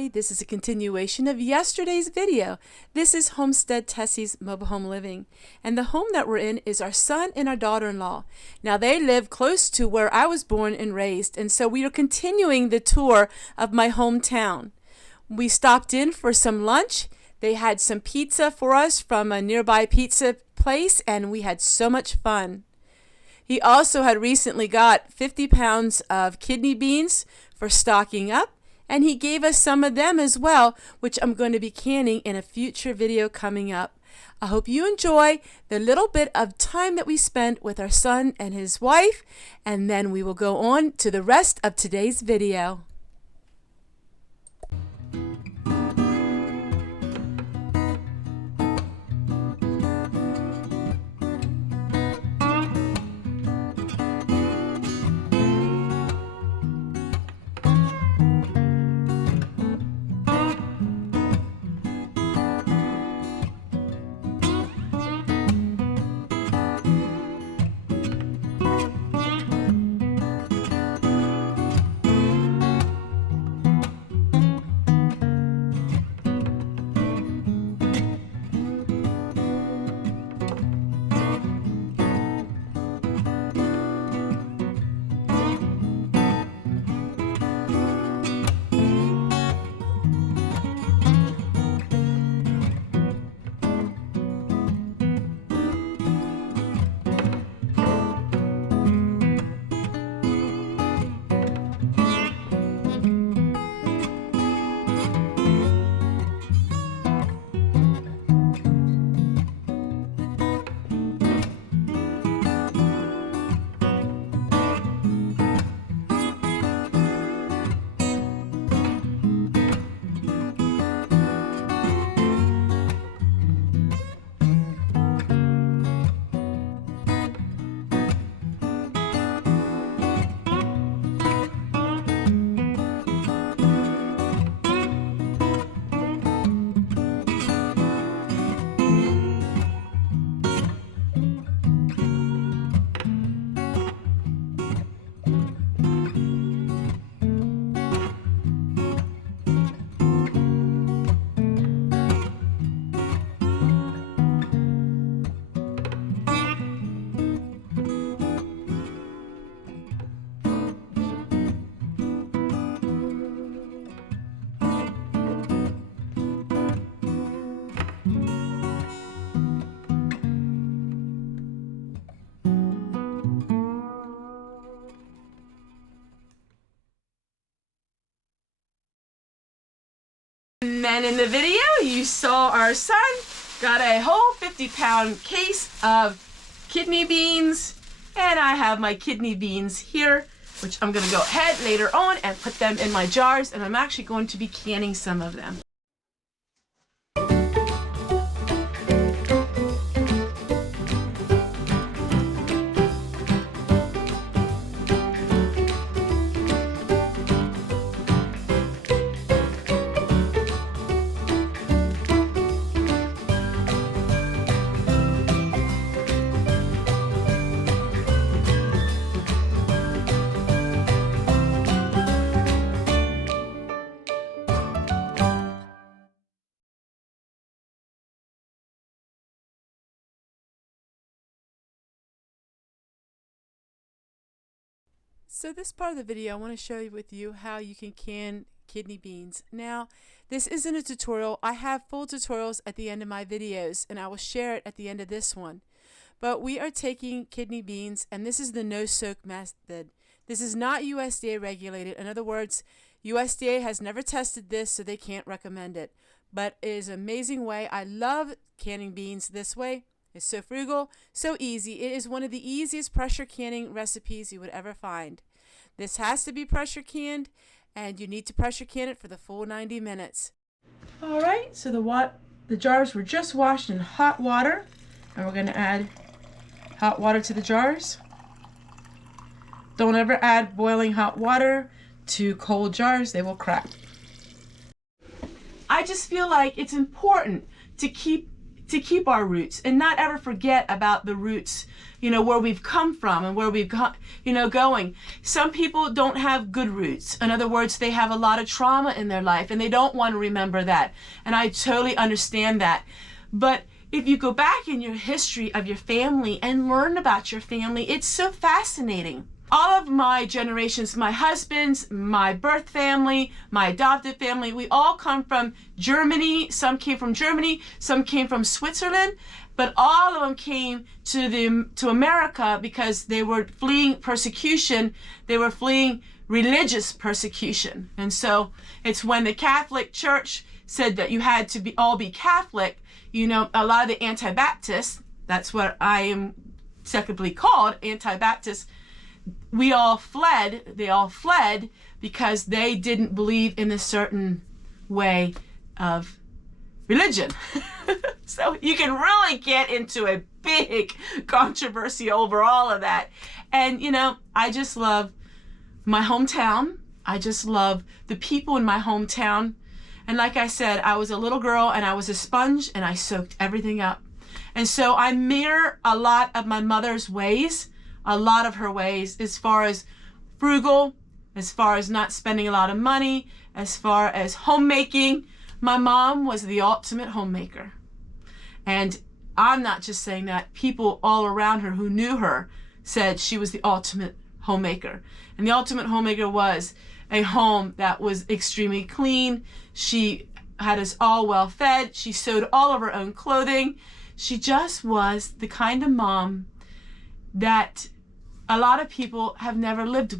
everybody. This is a continuation of yesterday's video. This is Homestead Tessie's mobile home living, and the home that we're in is our son and our daughter-in-law. Now they live close to where I was born and raised, and so we are continuing the tour of my hometown. We stopped in for some lunch. They had some pizza for us from a nearby pizza place, and we had so much fun. He also had recently got 50 pounds of kidney beans for stocking up, and he gave us some of them as well, which I'm going to be canning in a future video coming up. I hope you enjoy the little bit of time that we spent with our son and his wife, and then we will go on to the rest of today's video. And then in the video, you saw our son got a whole 50-pound case of kidney beans, and I have my kidney beans here, which I'm going to go ahead later on and put them in my jars, and I'm actually going to be canning some of them. So this part of the video, I want to show you with you how you can can kidney beans. Now, this isn't a tutorial. I have full tutorials at the end of my videos, and I will share it at the end of this one. But we are taking kidney beans, and this is the no-soak method. This is not USDA regulated. In other words, USDA has never tested this, so they can't recommend it. But it is an amazing way. I love canning beans this way. It's so frugal, so easy. It is one of the easiest pressure canning recipes you would ever find. This has to be pressure canned, and you need to pressure can it for the full 90 minutes. All right, so the jars were just washed in hot water, and we're going to add hot water to the jars. Don't ever add boiling hot water to cold jars. They will crack. I just feel like it's important to keep to keep our roots and not ever forget about the roots, where we've come from and where we've got, going. Some people don't have good roots. In other words, they have a lot of trauma in their life and they don't want to remember that. And I totally understand that. But if you go back in your history of your family and learn about your family, it's so fascinating. All of my generations, my husband's, my birth family, my adopted family, we all come from Germany. Some came from Germany, some came from Switzerland, but all of them came to America because they were fleeing persecution. They were fleeing religious persecution. And so it's when the Catholic Church said that you had to all be Catholic, a lot of the anti-Baptists, that's what I am technically called, anti-Baptists, they all fled because they didn't believe in a certain way of religion. So you can really get into a big controversy over all of that. And, I just love my hometown. I just love the people in my hometown. And like I said, I was a little girl and I was a sponge and I soaked everything up. And so I mirror a lot of my mother's ways, a lot of her ways, as far as frugal, as far as not spending a lot of money, as far as homemaking. My mom was the ultimate homemaker. And I'm not just saying that. People all around her who knew her said she was the ultimate homemaker. And the ultimate homemaker was a home that was extremely clean. She had us all well fed. She sewed all of her own clothing. She just was the kind of mom that a lot of people have never lived with.